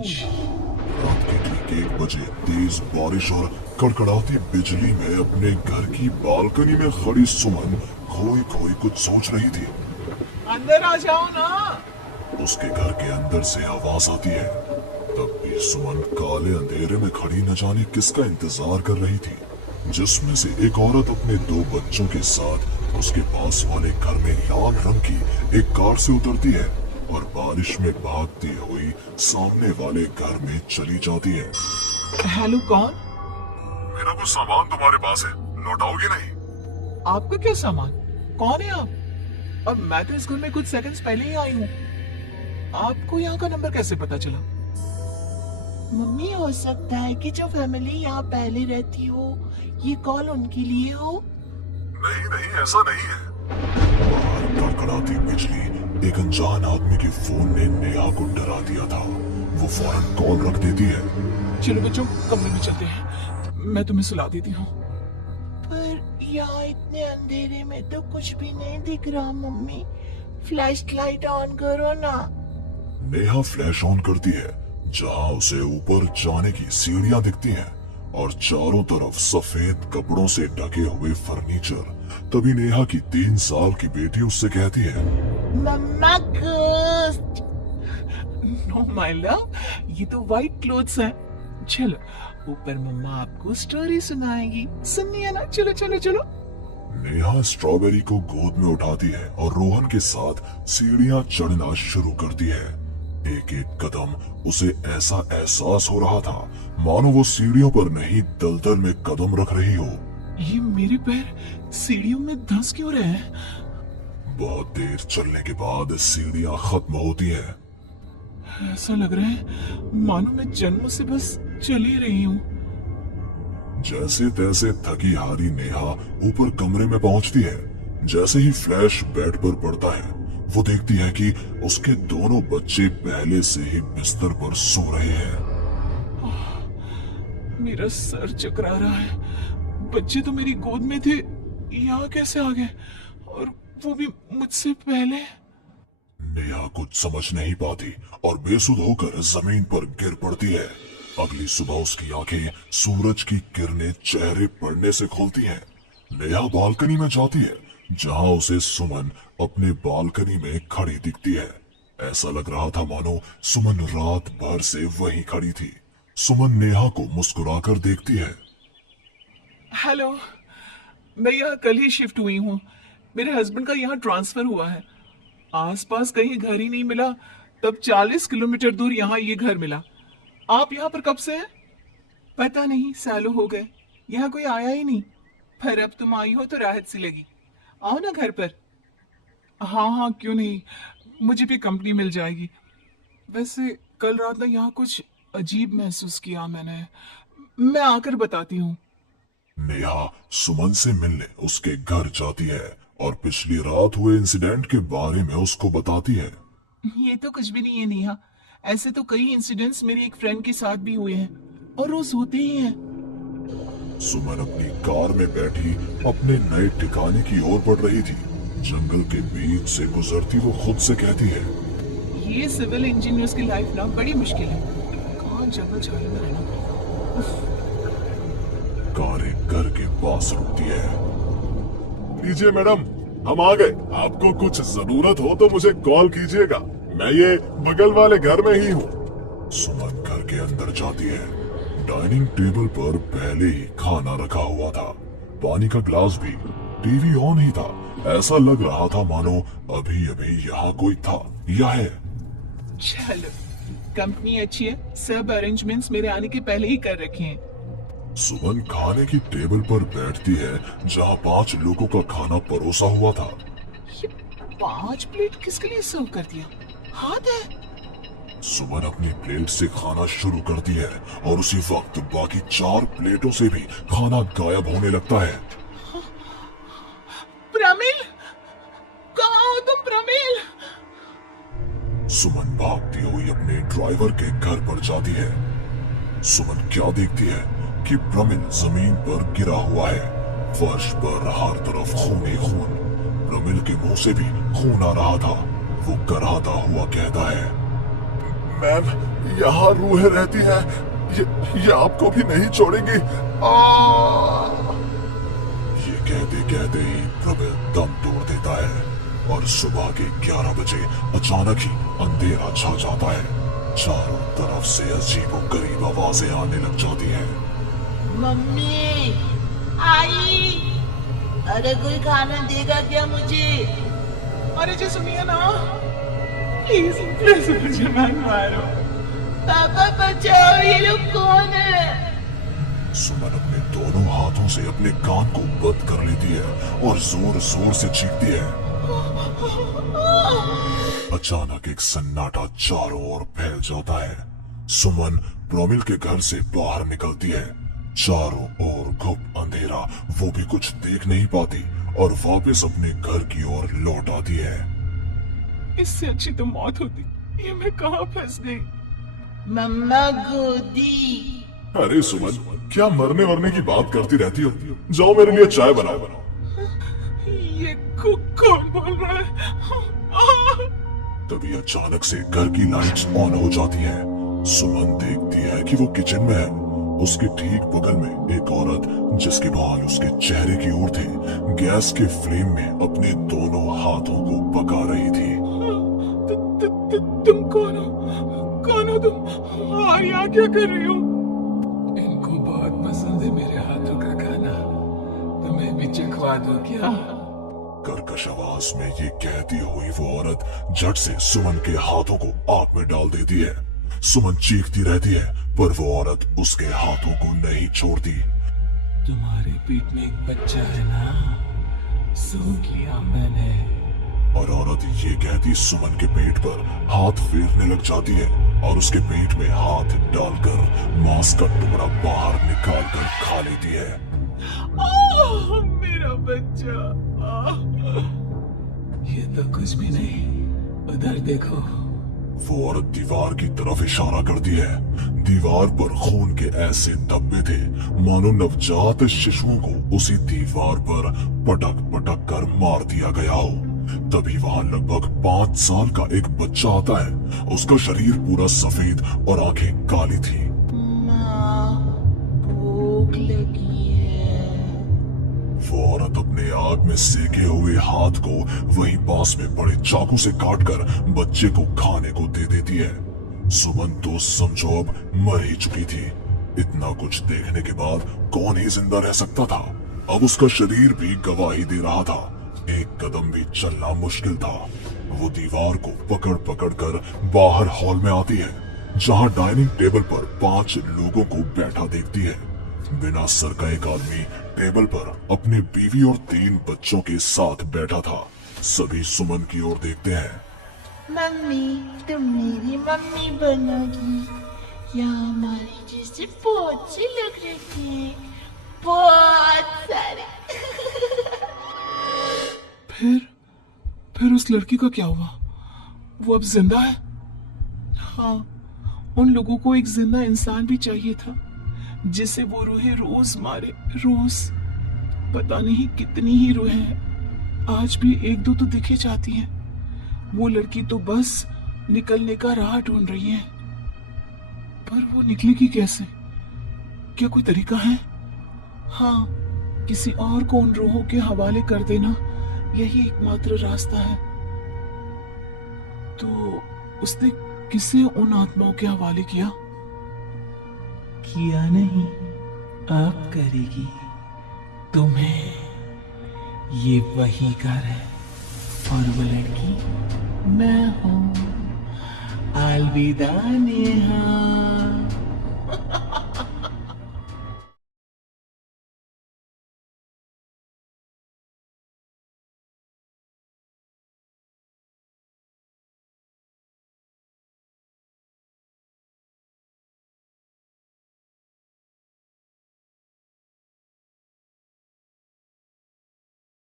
रात के ठीक 1 बजे तेज बारिश और कड़कड़ाती बिजली में अपने घर की बालकनी में खड़ी सुमन खोई खोई कुछ सोच रही थी। अंदर आ जाओ ना। उसके घर के अंदर से आवाज आती है। तब भी सुमन काले अंधेरे में खड़ी न जाने किसका इंतजार कर रही थी, जिसमें से एक औरत अपने 2 बच्चों के साथ उसके पास वाले घर में लाल रंग की एक कार से उतरती है और बारिश में भागती हुई सामने वाले घर में चली जाती है। हेलो, कौन? मेरा कुछ सामान तुम्हारे पास है, लौटाओगे नहीं? आपका क्या सामान? कौन है आप? और मैं तो इस घर में कुछ सेकंड्स पहले ही आई हूँ। आपको यहाँ का नंबर कैसे पता चला? मम्मी, हो सकता है कि जो फैमिली यहाँ पहले रहती हो ये कॉल उनके लिए हो। नहीं नहीं, ऐसा नहीं है। बाहर कड़कड़ाती बिजली एक अनजान आदमी के फोन ने नेहा को डरा दिया था। वो फौरन कॉल रख देती है। चलो बच्चों, कमरे में चलते हैं, मैं तुम्हें सुला देती हूँ। पर यहाँ इतने अंधेरे में तो कुछ भी नहीं दिख रहा मम्मी। फ्लैश लाइट ऑन करो ना। नेहा फ्लैश ऑन करती है, जहाँ उसे ऊपर जाने की सीढ़ियाँ दिखती हैं और चारों तरफ सफेद कपड़ों से ढके हुए फर्नीचर। तभी नेहा की 3 साल की बेटी उससे कहती है, मम्मा घोस्ट। नो माय लव, ये तो व्हाइट क्लोथ्स हैं। चलो ऊपर मम्मा आपको स्टोरी सुनाएगी, सुननी है ना? चलो चलो चलो। नेहा स्ट्रॉबेरी को गोद में उठाती है और रोहन के साथ सीढ़ियाँ चढ़ना शुरू करती है। एक एक कदम उसे ऐसा एहसास हो रहा था मानो वो सीढ़ियों पर नहीं दलदल में कदम रख रही हो। ये मेरे पैर सीढ़ियों में धंस क्यों रहे हैं? बहुत देर चलने के बाद सीढ़ियाँ खत्म होती है। ऐसा लग रहा है मानो मैं जन्म से बस चल ही रही हूँ। जैसे तैसे थकी हारी नेहा ऊपर कमरे में पहुंचती है। जैसे ही फ्लैश बेड पर पड़ता है, वो देखती है कि उसके दोनों बच्चे पहले से ही बिस्तर पर सो रहे हैं। मेरा सर चकरा रहा है। बच्चे तो मेरी गोद में थे, यहाँ कैसे आ गए? और वो भी मुझसे पहले। नेहा कुछ समझ नहीं पाती और बेसुध होकर जमीन पर गिर पड़ती है। अगली सुबह उसकी आंखें सूरज की किरणें चेहरे पड़ने से खुलती हैं। नेहा बालकनी में जाती है, जहां उसे सुमन अपने बालकनी में खड़ी दिखती है। ऐसा लग रहा था मानो सुमन रात भर से वहीं खड़ी थी। सुमन नेहा को मुस्कुराकर देखती है। हेलो, मैं यहाँ कल ही शिफ्ट हुई हूँ। मेरे हस्बैंड का यहाँ ट्रांसफर हुआ है। आसपास कहीं घर ही नहीं मिला, तब 40 किलोमीटर दूर यहाँ ये घर मिला। आप यहाँ पर कब से हैं? पता नहीं, सालों हो गए, यहाँ कोई आया ही नहीं। पर अब तुम आई हो तो राहत सी लगी। आओ ना घर पर। हाँ हाँ, क्यों नहीं, मुझे भी कंपनी मिल जाएगी। वैसे कल रात ना यहाँ कुछ अजीब महसूस किया मैंने। मैं आकर बताती हूँ। नेहा सुमन से मिलने उसके घर जाती है और पिछली रात हुए इंसिडेंट के बारे में उसको बताती है। ये तो कुछ भी नहीं है नेहा, ऐसे तो कई इंसिडेंट्स मेरी एक फ्रेंड के साथ भी हुए हैं और रोज होते ही हैं। सुमन अपनी कार में बैठी अपने नए ठिकाने की ओर बढ़ रही थी। जंगल के बीच से गुजरती वो खुद से कहती है, ये सिविल इंजीनियर्स की लाइफ ना बड़ी मुश्किल है। कहाँ जंगल झाड़ी में रहना पड़ेगा। कार एक घर के पास रुकती है। लीजिए मैडम, हम आ गए। आपको कुछ जरूरत हो तो मुझे कॉल कीजिएगा, मैं ये बगल वाले घर में ही हूँ। सुमन घर के अंदर जाती है। डाइनिंग टेबल पर पहले ही खाना रखा हुआ था, पानी का ग्लास भी, टीवी ऑन ही था। ऐसा लग रहा था मानो अभी अभी यहाँ कोई था या है। चलो, कंपनी अच्छी है, सब अरेंजमेंट्स मेरे आने के पहले ही कर रखे हैं। सुमन खाने की टेबल पर बैठती है, जहाँ 5 लोगों का खाना परोसा हुआ था। ये 5 प्लेट किसके लिए सर्व कर दिया? हाथ है। सुमन अपनी प्लेट से खाना शुरू करती है और उसी वक्त बाकी 4 प्लेटों से भी खाना गायब होने लगता है। प्रमिल, कहाँ हो तुम प्रमिल? सुमन भागती हुई अपने ड्राइवर के घर पर जाती है। सुमन क्या देखती है कि प्रमिल जमीन पर गिरा हुआ है। फर्श पर हर तरफ खून ही खून। प्रमिल के मुंह से भी खून आ रहा था। वो कराहता हुआ कहता है, मैम यहाँ रूहें रहती हैं, ये आपको भी नहीं छोड़ेंगी। ये कहते कहते ही प्रमिल दम तोड़ देता है और सुबह के 11 बजे अचानक ही अंधेरा छा जाता है। चारों तरफ से अजीबोगरीब आवाजें आने लग जाती हैं। मम्मी, आई, अरे कोई खाना देगा क्या मुझे? अरे जी सुनिए ना, प्लीज मुझे मत मारो। पापा बचाओ, ये लोग कौन है? सुमन अपने दोनों हाथों से अपने कान को बंद कर लेती है और जोर जोर से चीखती है। अचानक एक सन्नाटा चारों ओर फैल जाता है। सुमन प्रमिल के घर से बाहर निकलती है। चारों ओर घुप अंधेरा, वो भी कुछ देख नहीं पाती और वापस अपने घर की ओर लौट आती है। इससे अच्छी तो मौत होती, ये मैं कहाँ फंस गई। मम्मा गोदी। अरे सुमन, क्या मरने वरने की बात करती रहती हो? जाओ मेरे लिए चाय बनाओ। ये कौन बोल रहा है? तभी अचानक से घर की लाइट्स ऑन हो जाती है। सुमन देखती है कि वो किचन में है। उसके ठीक बगल में एक औरत, जिसके बाल उसके चेहरे की ओर थे, गैस के फ्लेम में अपने दोनों हाथों को पका रही थी। तुम कौन हो? कौन हो तुम? यहाँ क्या कर रही हो? इनको बहुत पसंद है मेरे हाथों का खाना, तुम्हें भी चखवा दूं क्या? कर्कश आवाज में ये कहती हुई वो औरत झट से सुमन के हाथों को आग में डाल देती है। सुमन चीखती रहती है, पर वो औरत उसके हाथों को नहीं छोड़ती। तुम्हारे पेट में एक बच्चा है ना, सो किया मैंने। और औरत ये कहती सुमन के पेट पर हाथ फेरने लग जाती है और उसके पेट में हाथ डालकर मांस का टुकड़ा बाहर निकाल कर खा लेती है। मेरा बच्चा। ये तो कुछ भी नहीं, उधर देखो। वो औरत दीवार की तरफ इशारा करती है। दीवार पर खून के ऐसे धब्बे थे मानो नवजात शिशुओं को उसी दीवार पर पटक पटक कर मार दिया गया हो। तभी वहां लगभग 5 साल का एक बच्चा आता है। उसका शरीर पूरा सफेद और आंखें काली थी। माँ, भूख लगी है। वो औरत अपने आग में सेके हुए हाथ को वहीं पास में पड़े चाकू से काटकर बच्चे को खाने को दे देती है। सुमन तो समझो अब मर ही चुकी थी। इतना कुछ देखने के बाद कौन ही जिंदा रह सकता था। अब उसका शरीर भी गवाही दे रहा था। एक कदम भी चलना मुश्किल था। वो दीवार को पकड़ पकड़ कर बाहर हॉल में आती है, जहां डाइनिंग टेबल पर 5 लोगों को बैठा देखती है। बिना सर का एक आदमी टेबल पर अपनी बीवी और 3 बच्चों के साथ बैठा था। सभी सुमन की ओर देखते हैं। मम्मी, तुम मेरी मम्मी बनोगी। यहाँ हमारे जैसे बहुत से लग रहे थे, बहुत सारे। फिर उस लड़की का क्या हुआ? वो अब जिंदा है? हाँ, उन लोगों को एक जिंदा इंसान भी चाहिए था, जिसे वो रूहें रोज मारे, रोज। पता नहीं कितनी ही रूहें हैं, आज भी 1-2 तो दिखे जाती हैं। वो लड़की तो बस निकलने का राह ढूंढ रही है, पर वो निकलेगी कैसे? क्या कोई तरीका है? हाँ, किसी और को उन रूहों के हवाले कर देना यही एकमात्र रास्ता है। तो उसने किसे उन आत्माओं के हवाले किया? किया नहीं, आप करेगी। तुम्हें ये वही घर है और वो लड़की मैं हूँ। अलविदा नेहा।